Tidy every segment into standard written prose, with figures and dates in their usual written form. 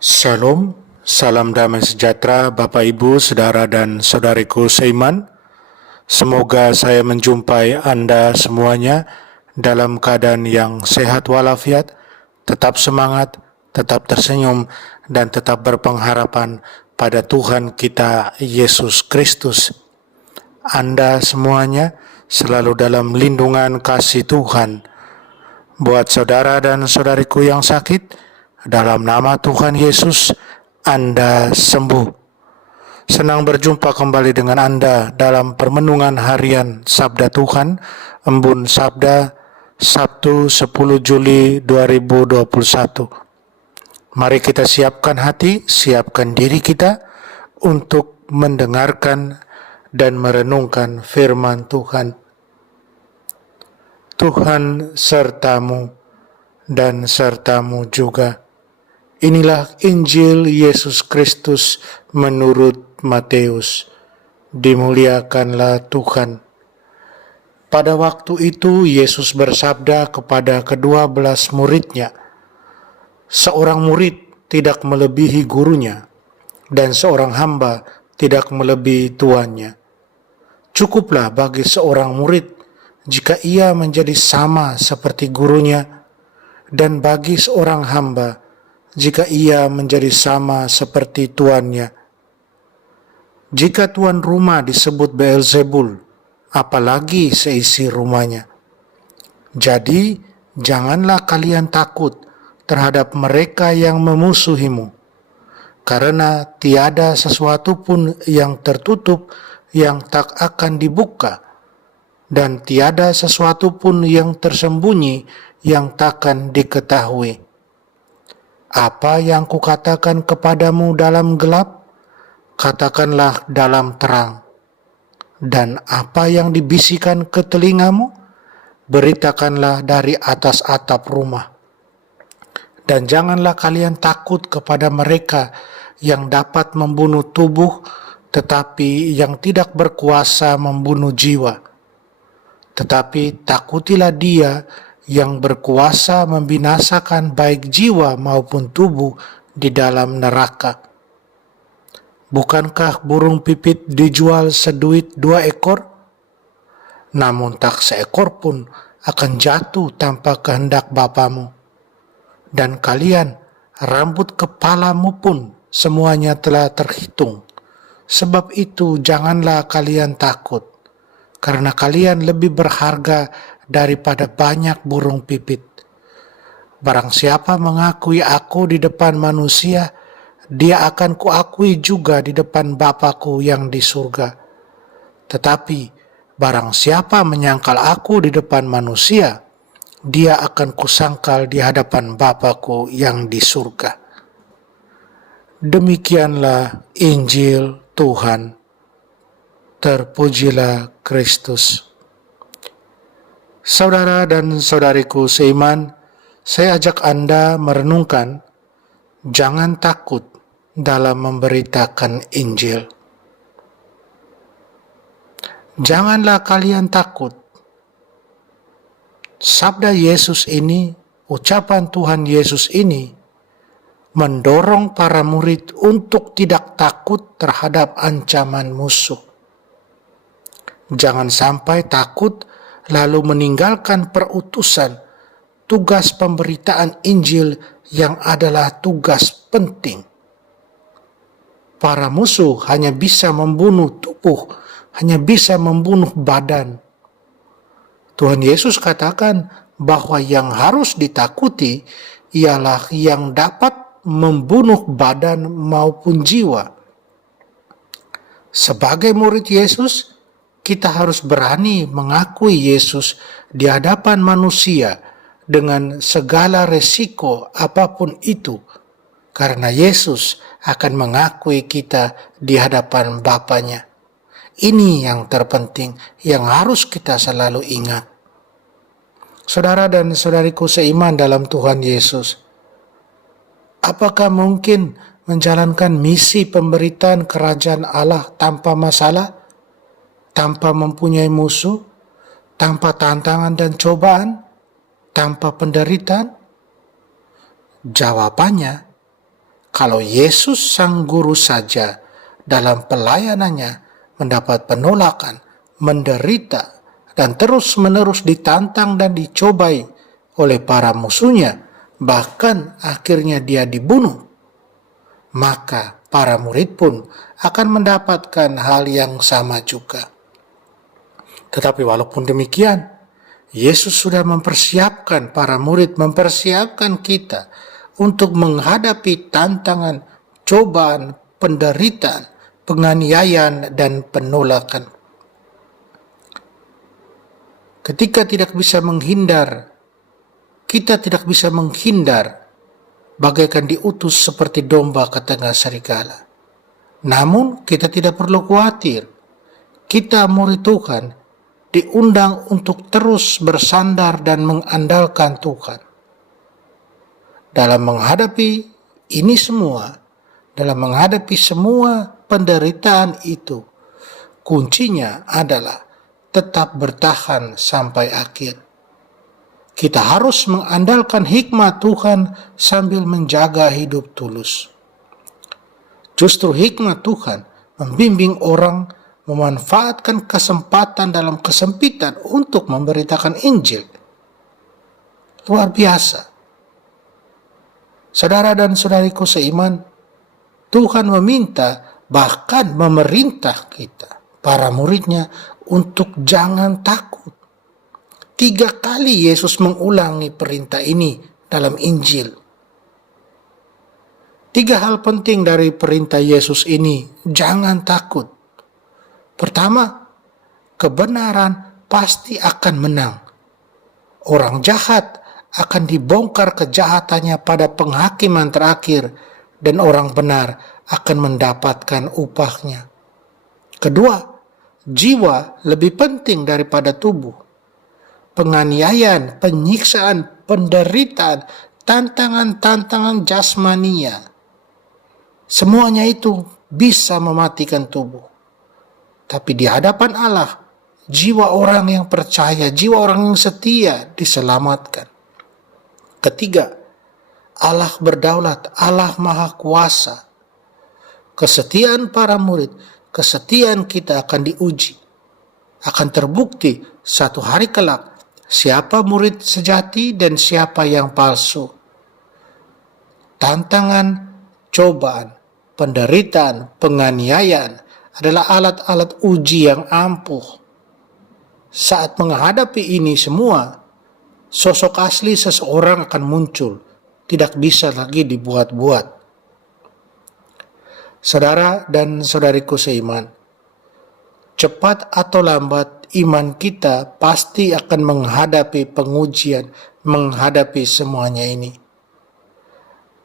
Shalom, salam damai sejahtera Bapak Ibu, Saudara dan Saudariku seiman. Semoga saya menjumpai Anda semuanya dalam keadaan yang sehat walafiat, tetap semangat, tetap tersenyum, dan tetap berpengharapan pada Tuhan kita Yesus Kristus. Anda semuanya selalu dalam lindungan kasih Tuhan. Buat saudara dan saudariku yang sakit, dalam nama Tuhan Yesus, Anda sembuh. Senang berjumpa kembali dengan Anda dalam permenungan harian Sabda Tuhan, Embun Sabda, Sabtu 10 Juli 2021. Mari kita siapkan hati, siapkan diri kita untuk mendengarkan dan merenungkan firman Tuhan. Tuhan sertamu dan sertamu juga. Inilah Injil Yesus Kristus menurut Matius. Dimuliakanlah Tuhan. Pada waktu itu Yesus bersabda kepada ke-12 muridnya, "Seorang murid tidak melebihi gurunya, dan seorang hamba tidak melebihi tuannya. Cukuplah bagi seorang murid jika ia menjadi sama seperti gurunya, dan bagi seorang hamba jika ia menjadi sama seperti tuannya. Jika tuan rumah disebut Beelzebul, apalagi seisi rumahnya. Jadi janganlah kalian takut terhadap mereka yang memusuhimu, karena tiada sesuatu pun yang tertutup yang tak akan dibuka, dan tiada sesuatu pun yang tersembunyi yang takkan diketahui. Apa yang kukatakan kepadamu dalam gelap, katakanlah dalam terang. Dan apa yang dibisikkan ke telingamu, beritakanlah dari atas atap rumah. Dan janganlah kalian takut kepada mereka yang dapat membunuh tubuh, tetapi yang tidak berkuasa membunuh jiwa. Tetapi takutilah Dia yang berkuasa membinasakan baik jiwa maupun tubuh di dalam neraka. Bukankah burung pipit dijual seduit 2 ekor? Namun tak seekor pun akan jatuh tanpa kehendak Bapamu. Dan kalian, rambut kepalamu pun semuanya telah terhitung. Sebab itu janganlah kalian takut, karena kalian lebih berharga daripada banyak burung pipit. Barang siapa mengakui aku di depan manusia, dia akan kuakui juga di depan Bapa-Ku yang di surga. Tetapi barang siapa menyangkal aku di depan manusia, dia akan kusangkal di hadapan Bapa-Ku yang di surga." Demikianlah Injil Tuhan. Terpujilah Kristus. Saudara dan saudariku seiman, saya ajak Anda merenungkan, jangan takut dalam memberitakan Injil. Janganlah kalian takut. Sabda Yesus ini, ucapan Tuhan Yesus ini, mendorong para murid untuk tidak takut terhadap ancaman musuh. Jangan sampai takut lalu meninggalkan perutusan, tugas pemberitaan Injil yang adalah tugas penting. Para musuh hanya bisa membunuh tubuh, hanya bisa membunuh badan. Tuhan Yesus katakan bahwa yang harus ditakuti ialah yang dapat membunuh badan maupun jiwa. Sebagai murid Yesus, kita harus berani mengakui Yesus di hadapan manusia dengan segala resiko apapun itu, karena Yesus akan mengakui kita di hadapan Bapanya. Ini yang terpenting, yang harus kita selalu ingat. Saudara dan saudariku seiman dalam Tuhan Yesus, apakah mungkin menjalankan misi pemberitaan kerajaan Allah tanpa masalah? Tanpa mempunyai musuh, tanpa tantangan dan cobaan, tanpa penderitaan? Jawabannya, Kalau Yesus sang guru saja dalam pelayanannya mendapat penolakan, menderita, dan terus-menerus ditantang dan dicobai oleh para musuhnya, bahkan akhirnya dia dibunuh, maka para murid pun akan mendapatkan hal yang sama juga. Tetapi walaupun demikian, Yesus sudah mempersiapkan para murid, mempersiapkan kita untuk menghadapi tantangan, cobaan, penderitaan, penganiayaan, dan penolakan. Ketika tidak bisa menghindar, kita tidak bisa menghindar bagaikan diutus seperti domba ke tengah serigala. Namun kita tidak perlu khawatir. Kita murid Tuhan diundang untuk terus bersandar dan mengandalkan Tuhan. Dalam menghadapi ini semua, dalam menghadapi semua penderitaan itu, kuncinya adalah tetap bertahan sampai akhir. Kita harus mengandalkan hikmat Tuhan sambil menjaga hidup tulus. Justru hikmat Tuhan membimbing orang memanfaatkan kesempatan dalam kesempitan untuk memberitakan Injil. Luar biasa. Saudara dan saudariku seiman, Tuhan meminta, bahkan memerintah kita, para muridnya, untuk jangan takut. 3 kali Yesus mengulangi perintah ini dalam Injil. 3 hal penting dari perintah Yesus ini, jangan takut. Pertama, kebenaran pasti akan menang. Orang jahat akan dibongkar kejahatannya pada penghakiman terakhir, dan orang benar akan mendapatkan upahnya. Kedua, jiwa lebih penting daripada tubuh. Penganiayaan, penyiksaan, penderitaan, tantangan-tantangan jasmania, semuanya itu bisa mematikan tubuh. Tapi di hadapan Allah, jiwa orang yang percaya, jiwa orang yang setia diselamatkan. Ketiga, Allah berdaulat, Allah maha kuasa. Kesetiaan para murid, kesetiaan kita akan diuji. Akan terbukti satu hari kelak siapa murid sejati dan siapa yang palsu. Tantangan, cobaan, penderitaan, penganiayaan adalah alat-alat uji yang ampuh. Saat menghadapi ini semua, sosok asli seseorang akan muncul, tidak bisa lagi dibuat-buat. Saudara dan saudariku seiman, cepat atau lambat iman kita pasti akan menghadapi pengujian, menghadapi semuanya ini.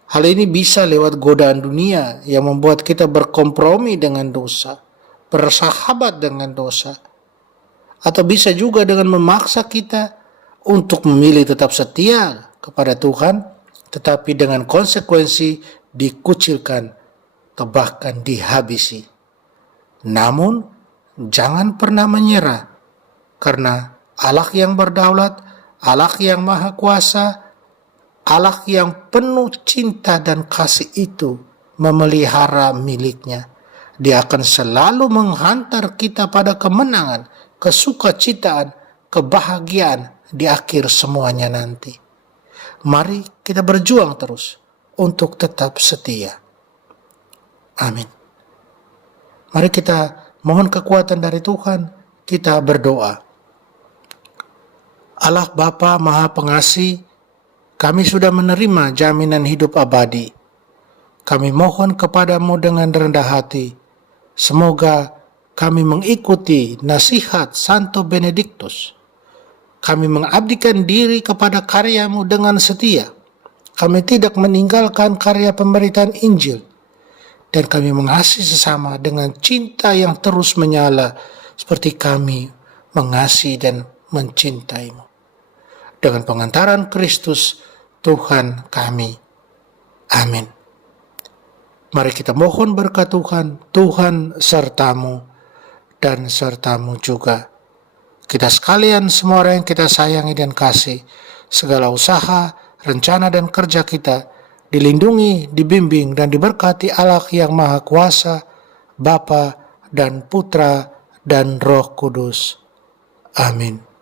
Hal ini bisa lewat godaan dunia yang membuat kita berkompromi dengan dosa, bersahabat dengan dosa. Atau bisa juga dengan memaksa kita untuk memilih tetap setia kepada Tuhan, tetapi dengan konsekuensi dikucilkan atau bahkan dihabisi. Namun, jangan pernah menyerah, karena Allah yang berdaulat, Allah yang maha kuasa, Allah yang penuh cinta dan kasih itu memelihara miliknya. Dia akan selalu menghantar kita pada kemenangan, kesukacitaan, kebahagiaan di akhir semuanya nanti. Mari kita berjuang terus untuk tetap setia. Amin. Mari kita mohon kekuatan dari Tuhan, kita berdoa. Allah Bapa Maha Pengasih, kami sudah menerima jaminan hidup abadi. Kami mohon kepadamu dengan rendah hati, semoga kami mengikuti nasihat Santo Benediktus. Kami mengabdikan diri kepada karyamu dengan setia. Kami tidak meninggalkan karya pemberitaan Injil. Dan kami mengasihi sesama dengan cinta yang terus menyala, seperti kami mengasihi dan mencintaimu. Dengan pengantaran Kristus, Tuhan kami. Amin. Mari kita mohon berkat Tuhan, Tuhan sertamu dan sertamu juga. Kita sekalian, semua orang yang kita sayangi dan kasih, segala usaha, rencana dan kerja kita dilindungi, dibimbing, dan diberkati Allah yang Maha Kuasa, Bapa dan Putra dan Roh Kudus. Amin.